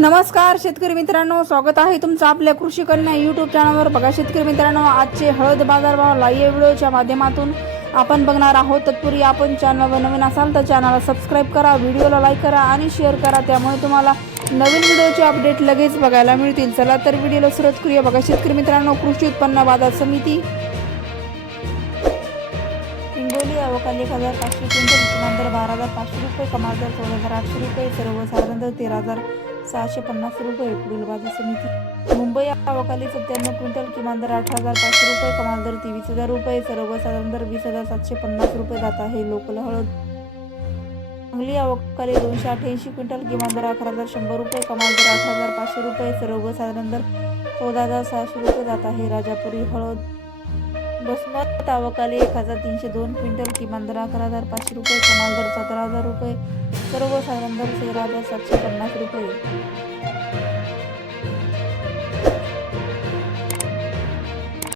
नमस्कार शेतकरी मित्रांनो. स्वागत आहे तुमचं आपल्या कृषी कन्या यूट्यूब चॅनलवर बघा शेतकरी मित्रांनो आजचे हळद बाजारभाव लाईव्ह व्हिडिओच्या माध्यमातून आपण बघणार आहोत. तत्पूर्वी आपण चॅनलवर नवीन असाल तर चॅनलला सबस्क्राईब करा व्हिडिओला लाईक करा आणि शेअर करा. त्यामुळे तुम्हाला नवीन व्हिडिओचे अपडेट लगेच बघायला मिळतील. चला तर व्हिडिओला सुरुवात करूया. बघा शेतकरी मित्रांनो कृषी उत्पन्न बाजार समिती. हिंगोली अवकाली एक हजार पाचशे क्विंटल किमान दर बारा हजार पाचशे रुपये कमाल दर चौदा हजार आठशे रुपये सर्वसाधारण दर तेरा हजार सहाशे पन्नास रुपये पुढील बाजार समिती. मुंबई अवकाली सत्त्याण्णव क्विंटल किमान दर आठ हजार पाचशे रुपये कमाल दर तेवीस हजार रुपये सर्वसाधारण दर वीस हजार सातशे पन्नास रुपये जात आहे लोकल हळद. चांगली अवकाली दोनशे अठ्ठ्याऐंशी क्विंटल किमान दर अकरा हजार शंभर रुपये कमाल दर अठरा हजार पाचशे रुपये सर्वसाधारण दर चौदा हजार सहाशे रुपये जात आहे राजापुरी हळद. बसमत तावकाली एक हजार तीनशे दोन क्विंटल किमान दर अकरा हजार पाचशे रुपये कमाल दर सतरा हजार रुपये सर्वसाधारण दर तेरा हजार सातशे पन्नास रुपये.